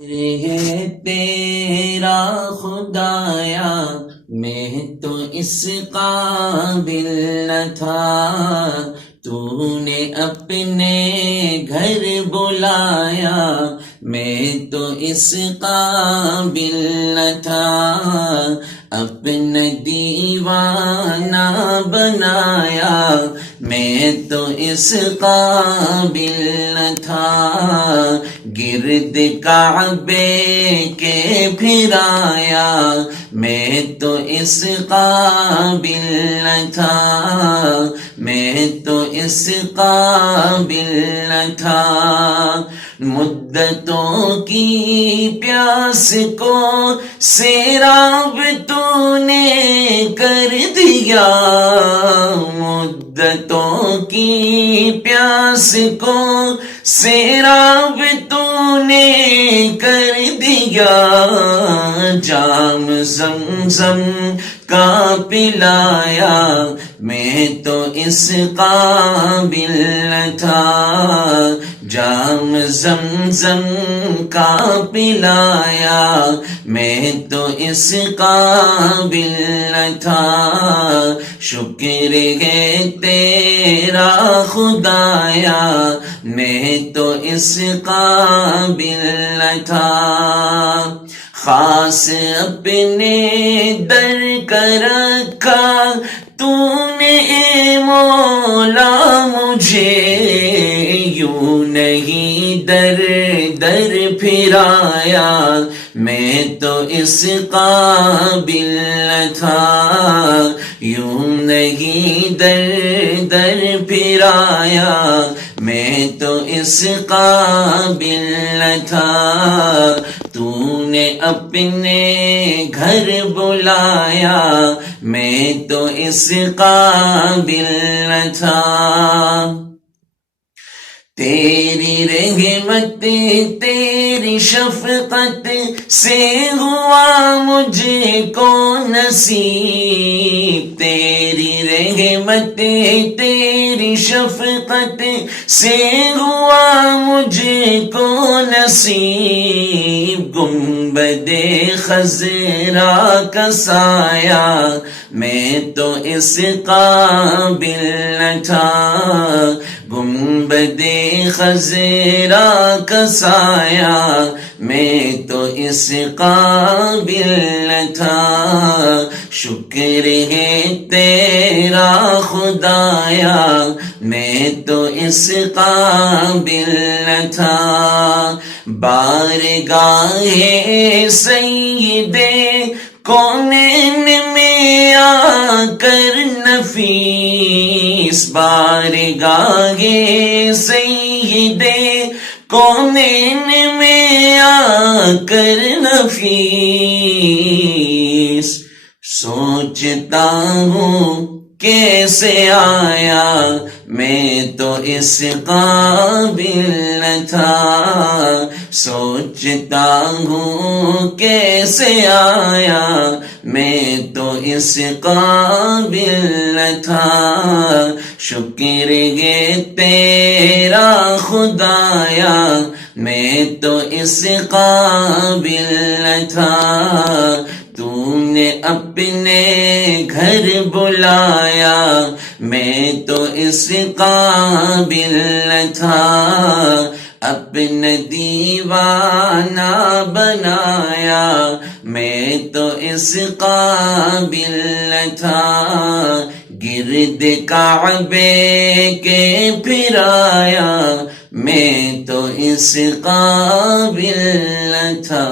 ہے تیرا خدایا میں تو اس قابل نہ تھا، تو نے اپنے گھر بلایا میں تو اس قابل نہ تھا، اپنا دیوانہ بنایا میں تو اس قابل نہ تھا، گرد کعبے کے پھرایا میں تو اس قابل نہ تھا، میں تو اس قابل نہ تھا، مدتوں کی پیاس کو سیراب تو نے کر دیا، مدتوں کی پیاس کو سیراب تو نے کر دیا، جام زمزم کا پلایا میں تو اس قابل نہ تھا، جام زمزم کا پلایا میں تو اس قابل نہ تھا، شکر ہے تیرا خدایا میں تو اس قابل نہ تھا، خاص اپنے در کا رکھا تو نے اے مولا مجھے، یوں نہیں در در پھرایا میں تو اس قابل نہ تھا، یوں نہیں در در پھرایا میں تو اس قابل نہ تھا، تو نے اپنے گھر بلایا میں تو اس قابل نہ تھا، تیری رحمت تیری شفقت سے ہوا مجھ کو نصیب، تیری رحمت تیری شفقت سے ہوا مجھ کو نصیب، گنبد خضرا کا سایہ میں تو اس قابل نہ تھا، گنبد خضرا کا سایہ میں تو اس قابل نہ تھا، شکر ہے تیرا خدایا میں تو اس قابل نہ تھا، بارگاہ سید کونین میں آ کر نفیس، بارگاہ سید کونین میں آ کر نفیس، سوچتا ہوں کیسے آیا میں تو اس قابل نہ تھا، سوچتا ہوں کیسے آیا میں تو اس قابل نہ تھا، شکر ہے تیرا خدایا میں تو اس قابل نہ تھا، تو نے اپنے گھر بلایا میں تو اس قابل نہ تھا، اپنا دیوانہ بنایا میں تو اس قابل نہ تھا، گرد کعبے کے پھرایا میں تو اس قابل نہ تھا۔